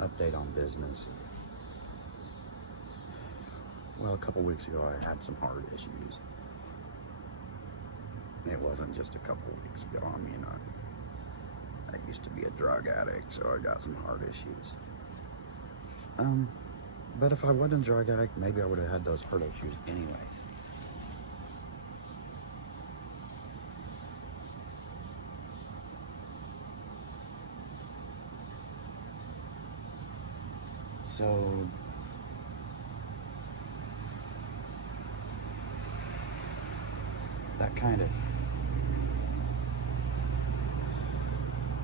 Update on business. Well, a couple weeks ago I had some heart issues. It wasn't just a couple weeks ago. I mean, I used to be a drug addict, so I got some heart issues. But if I wasn't a drug addict, maybe I would have had those heart issues anyways. So that kind of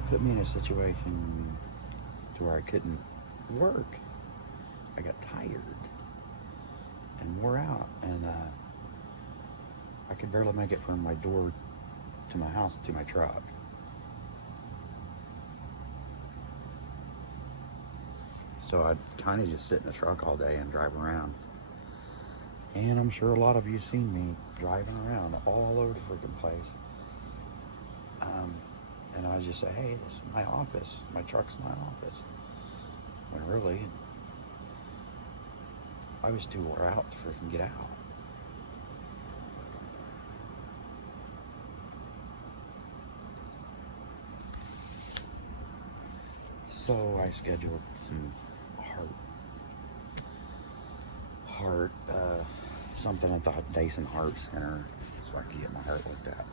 put me in a situation to where I couldn't work. I got tired and wore out, and I could barely make it from my door to my house to my truck. So I'd kind of just sit in the truck all day and drive around. And I'm sure a lot of you seen me driving around all over the freaking place. And I just say, hey, this is my office. My truck's my office. When really, I was too wore out to freaking get out. So I scheduled some something at the Dason Heart Center so I could get my heart looked at.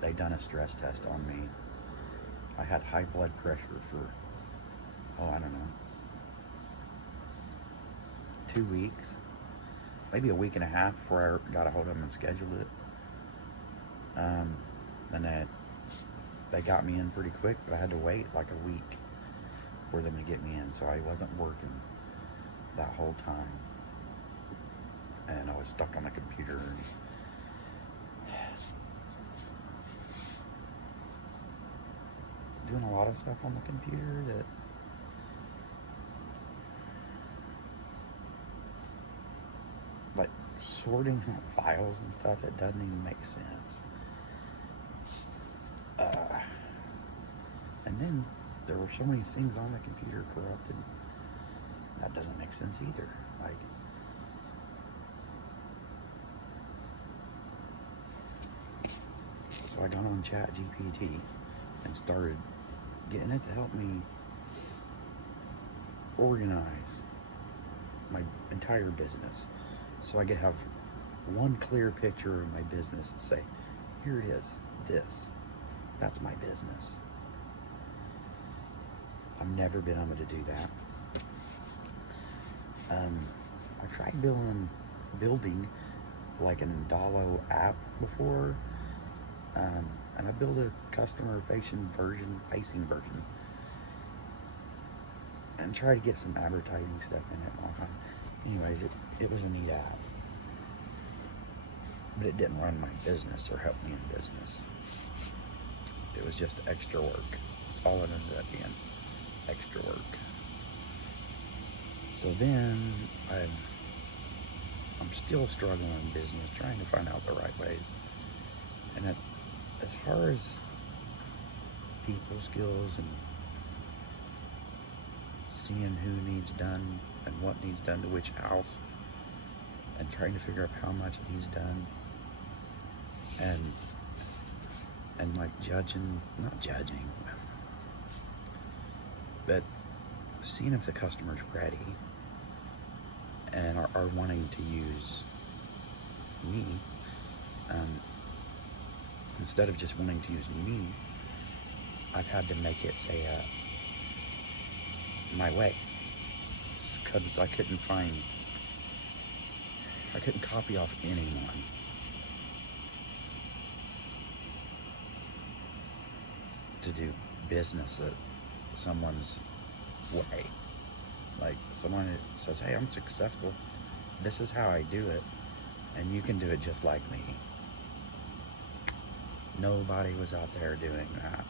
They done a stress test on me. I had high blood pressure for, I don't know, 2 weeks, maybe a week and a half before I got a hold of them and scheduled it. And they got me in pretty quick, but I had to wait like a week for them to get me in, so I wasn't working that whole time. And I was stuck on the computer. Doing a lot of stuff on the computer that like sorting out files and stuff, it doesn't even make sense. And then there were so many things on the computer corrupted. That doesn't make sense either. Like, so I got on ChatGPT and started getting it to help me organize my entire business, so I could have one clear picture of my business and say, here it is, that's my business. I've never been able to do that. I tried building like an Indalo app before, and I built a customer-facing version, and tried to get some advertising stuff in it. Anyways, it was a neat app, but it didn't run my business or help me in business. It was just extra work. That's all it ended up being, extra work. So then I'm still struggling in business, trying to find out the right ways. And as far as people skills and seeing who needs done and what needs done to which house, and trying to figure out how much it needs done, and like not judging, but seeing if the customer's ready and are wanting to use me, instead of just wanting to use me, I've had to make it say my way, because I couldn't copy off anyone. To do business at someone's way. Like someone that says, hey, I'm successful, this is how I do it, and you can do it just like me. Nobody was out there doing that.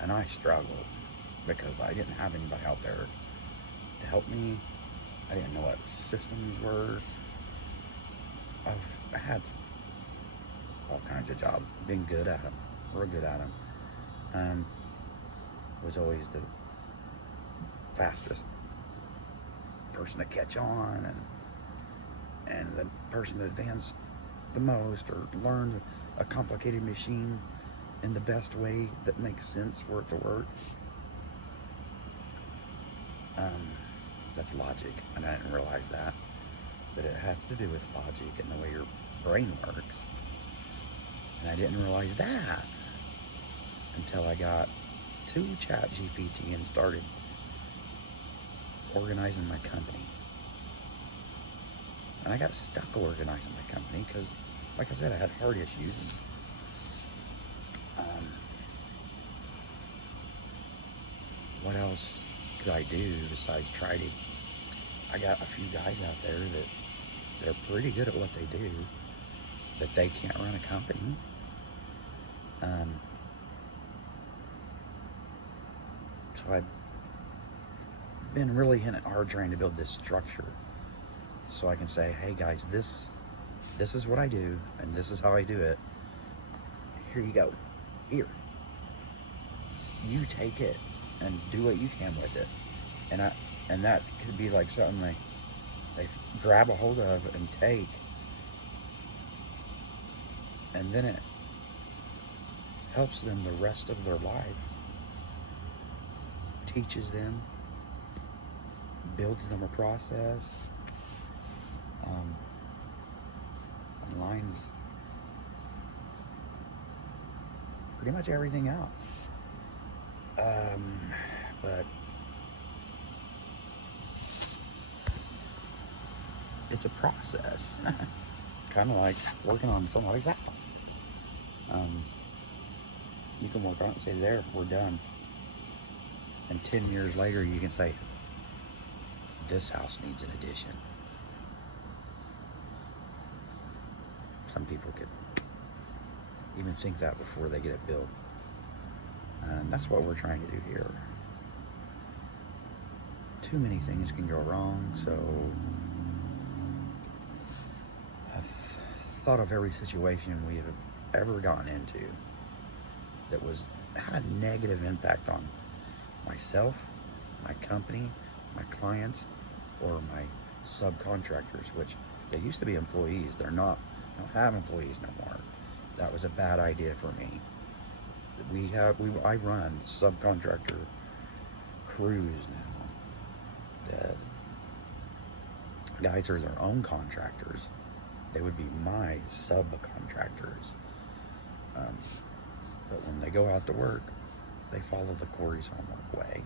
And I struggled because I didn't have anybody out there to help me. I didn't know what systems were. I've had all kinds of jobs, been good at them, real good at them. Was always the fastest person to catch on, and the person that advanced the most or learned a complicated machine in the best way that makes sense for it to work. That's logic, and I didn't realize that. But it has to do with logic and the way your brain works. And I didn't realize that until I got to ChatGPT and started organizing my company. And I got stuck organizing my company because, like I said, I had heart issues. And, what else could I do besides try to? I got a few guys out there that they're pretty good at what they do, but they can't run a company. So I've been really hitting it hard trying to build this structure so I can say, hey guys, this is what I do, and this is how I do it. Here you go. Here. You take it and do what you can with it. And that could be like something they grab a hold of and take. And then it helps them the rest of their life. Teaches them, builds them a process, lines pretty much everything out. But it's a process, kind of like working on somebody's house. You can work on it and say, there, we're done. And 10 years later, you can say, this house needs an addition. Some people could even think that before they get it built. And that's what we're trying to do here. Too many things can go wrong, so I've thought of every situation we have ever gotten into that had a negative impact on myself, my company, my clients, or my subcontractors, which they used to be employees. They're not. I don't have employees no more. That was a bad idea for me. I run subcontractor crews now. The guys are their own contractors. They would be my subcontractors. But when they go out to work, they follow the CORRY'S homework way.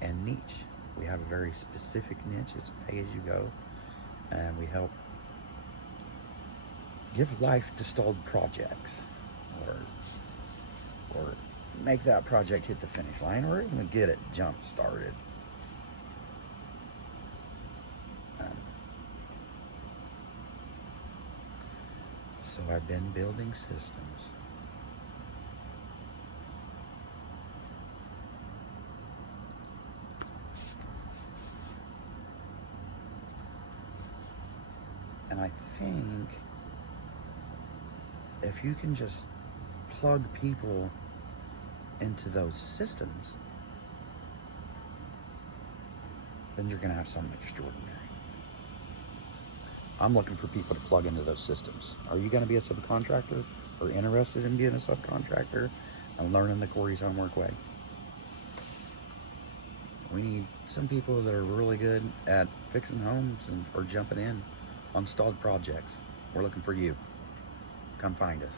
And niche. We have a very specific niche. It's pay as you go. And we help give life to stalled projects, or make that project hit the finish line, or even get it jump started. So I've been building systems. And I think if you can just plug people into those systems, then you're going to have something extraordinary. I'm looking for people to plug into those systems. Are you going to be a subcontractor or interested in being a subcontractor and learning the CORRY'S homework way? We need some people that are really good at fixing homes or jumping in on stalled projects. We're looking for you. Come find us.